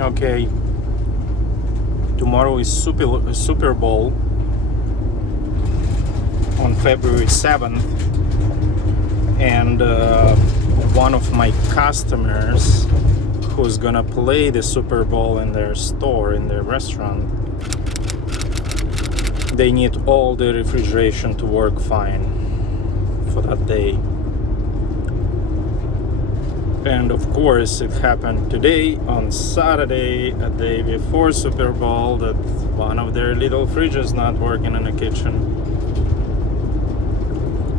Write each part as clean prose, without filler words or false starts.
Okay, tomorrow is Super Bowl on February 7th, and one of my customers who's gonna play the Super Bowl in their store, in their restaurant, they need all the refrigeration to work fine for that day. And of course it happened today on Saturday, a day before Super Bowl, that one of their little fridges not working in the kitchen.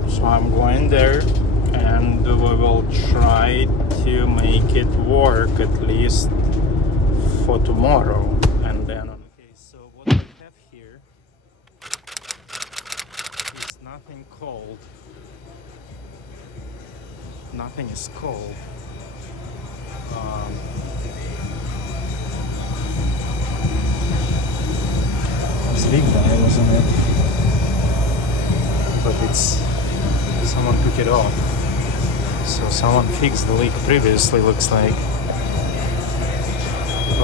So I'm going there and we will try to make it work at least for tomorrow. And then okay, so what we have here is nothing cold. Nothing is cold. This leak guy wasn't it? But it's someone took it off. So someone fixed the leak previously, looks like.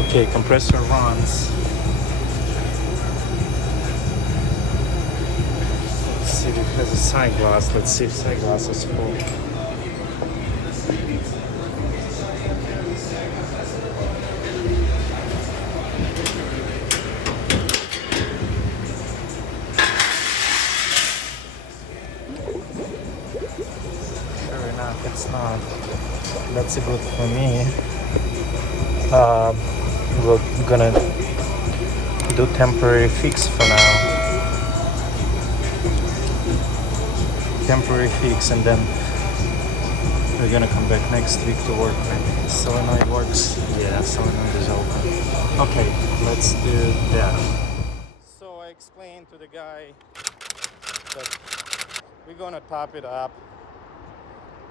Okay, compressor runs. Let's see if it has a side glass. Let's see if side glass is full. It's not. That's good for me. We're gonna do temporary fix for now. Temporary fix, and then we're gonna come back next week to work on it. Solenoid works. Yeah, solenoid is open. Okay, let's do that. So I explained to the guy that we're gonna top it up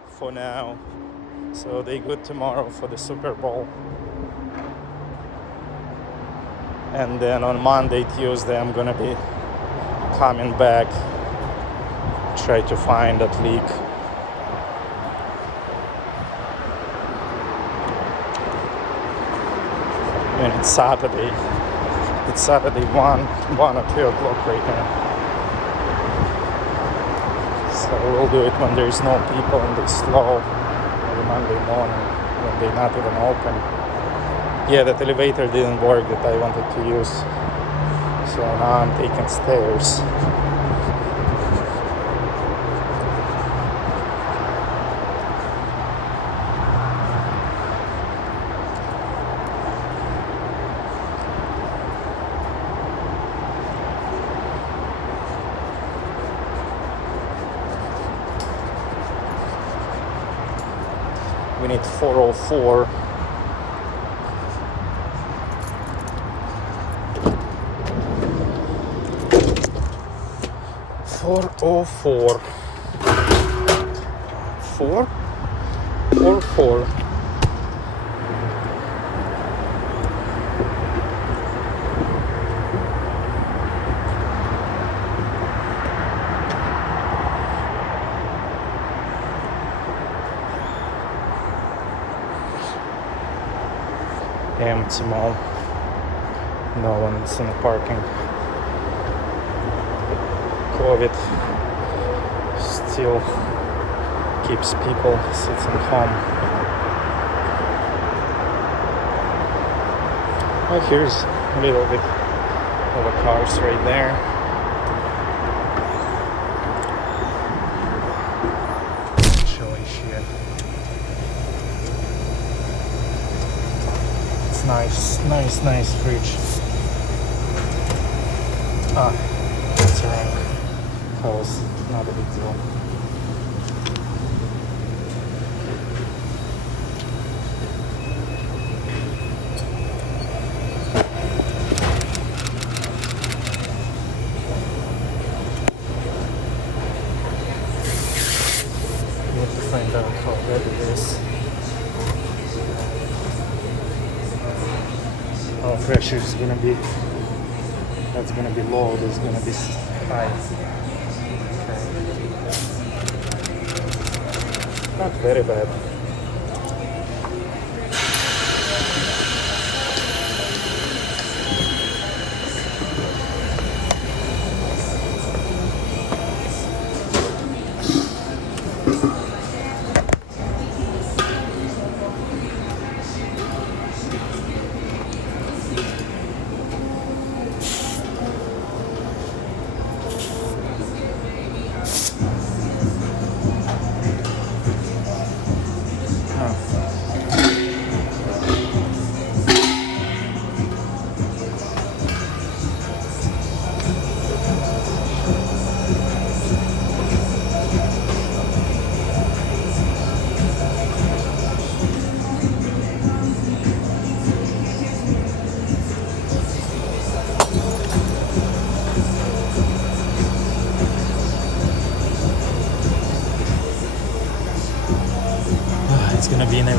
for now, so they good tomorrow for the Super Bowl, and then on Monday, Tuesday I'm gonna be coming back, try to find that leak. And it's Saturday 1 or 2 o'clock right now. So we'll do it when there's no people and it's slow, maybe Monday morning when they're not even open. Yeah, that elevator didn't work that I wanted to use, so now I'm taking stairs. We need 404. Four or four. Empty mall. No one's in the parking. COVID still keeps people sitting home. Oh, here's a little bit of a cars right there. Chilly shit. It's nice fridge. It's a rank. Cause not a big deal. Find out how bad it is. How pressure is gonna be. That's gonna be low. This is gonna be high. Okay. Not very bad.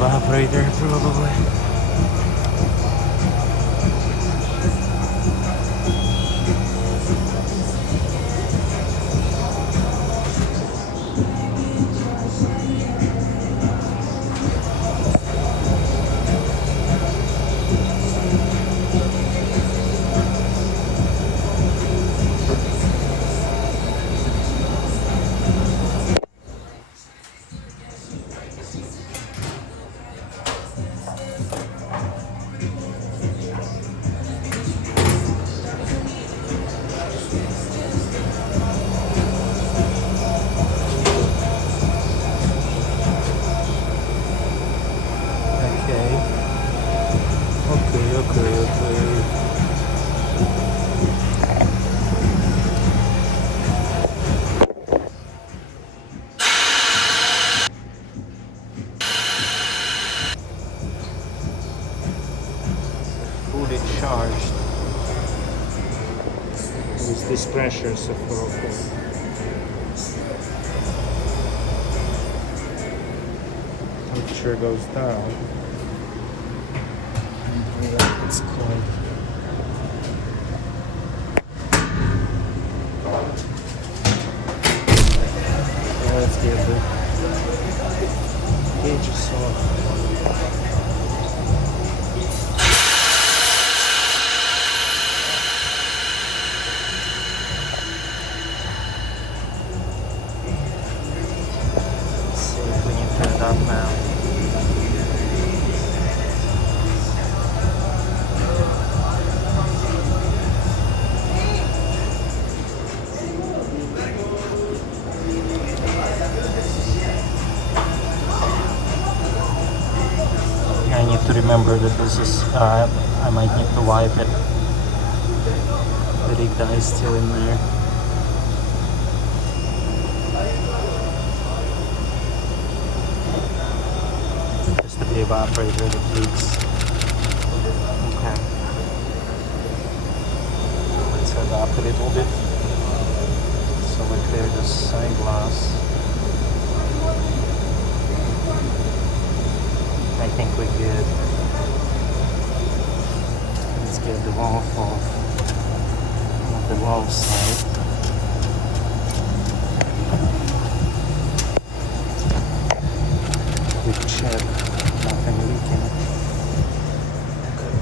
evaporator probably. Fully charged with this pressure support. Temperature goes down. It's cold. Let's get the gauges off. Up now. I need to remember that this is, I might need to wipe it. The rig dye is still in there. The evaporator that leaks. Okay. Let's head up a little bit. So we clear the side glass. I think we're good. Let's get the valve off on the valve side. We check. Nothing leaking. Okay.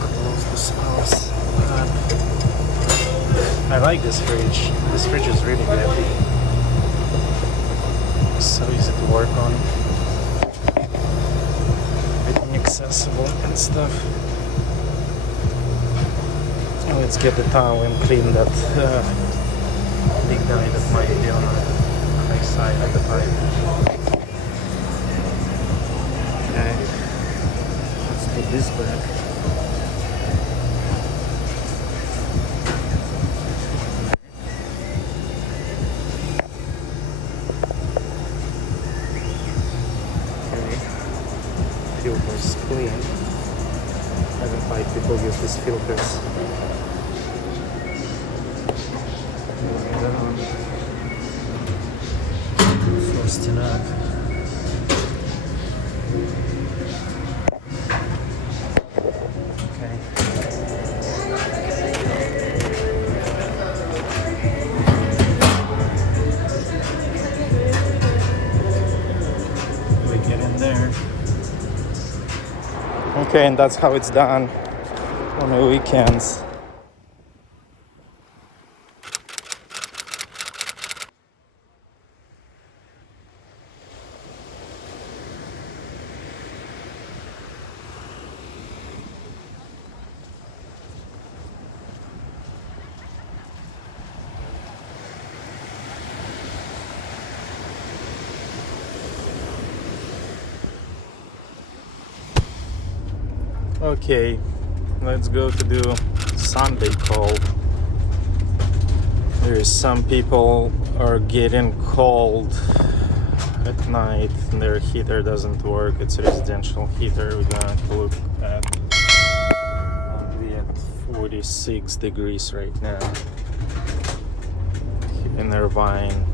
Close this house. I like this fridge. This fridge is really heavy. It's so easy to work on. Everything accessible and stuff. Let's get the towel and clean that big dye that might be on our side of the pipe. Okay, let's put this back. Okay, filters clean. I don't know why people use these filters. First enough. Okay. We get in there. Okay, and that's how it's done on the weekends. Okay, let's go to do Sunday call. There's some people are getting cold at night and their heater doesn't work. It's a residential heater. We're going to look at, we're at 46 degrees right now in Irvine.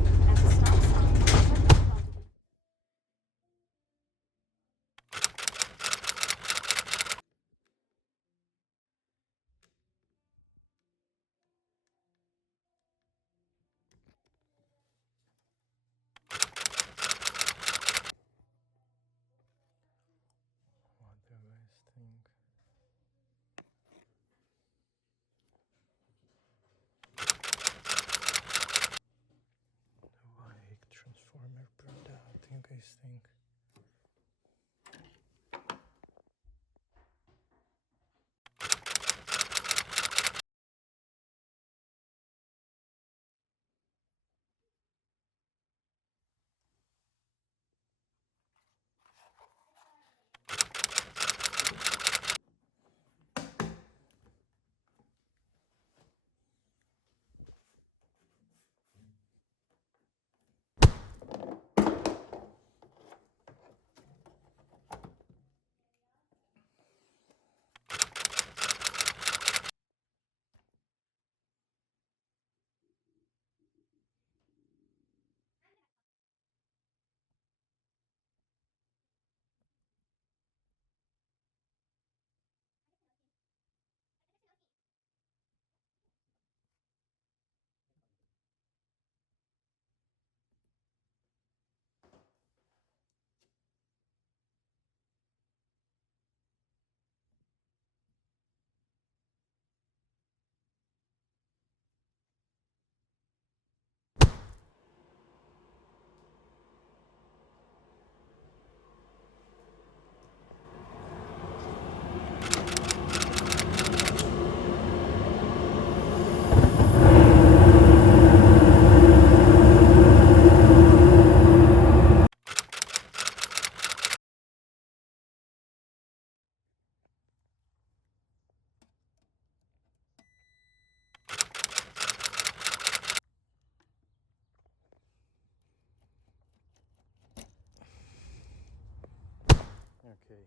Okay,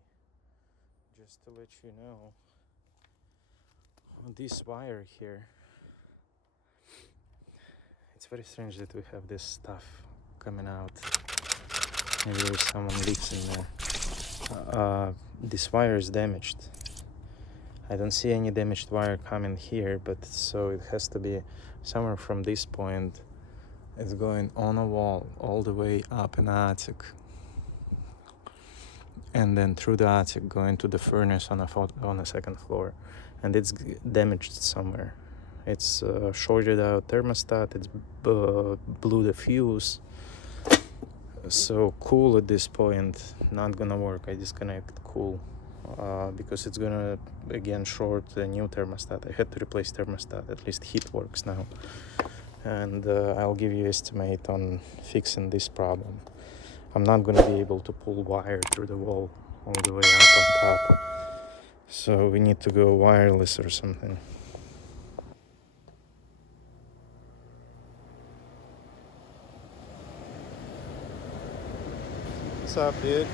just to let you know, this wire here, it's very strange that we have this stuff coming out. Maybe there's someone lives in there. This wire is damaged. I don't see any damaged wire coming here, but so it has to be somewhere from this point. It's going on a wall all the way up in the attic, and then through the attic going to the furnace on the second floor, and it's damaged somewhere. It's shorted out thermostat. It's blew the fuse. So cool at this point not gonna work. I disconnect cool because it's gonna again short the new thermostat. I had to replace thermostat. At least heat works now, and I'll give you estimate on fixing this problem. I'm not gonna be able to pull wire through the wall all the way up on top, so we need to go wireless or something. What's up, dude?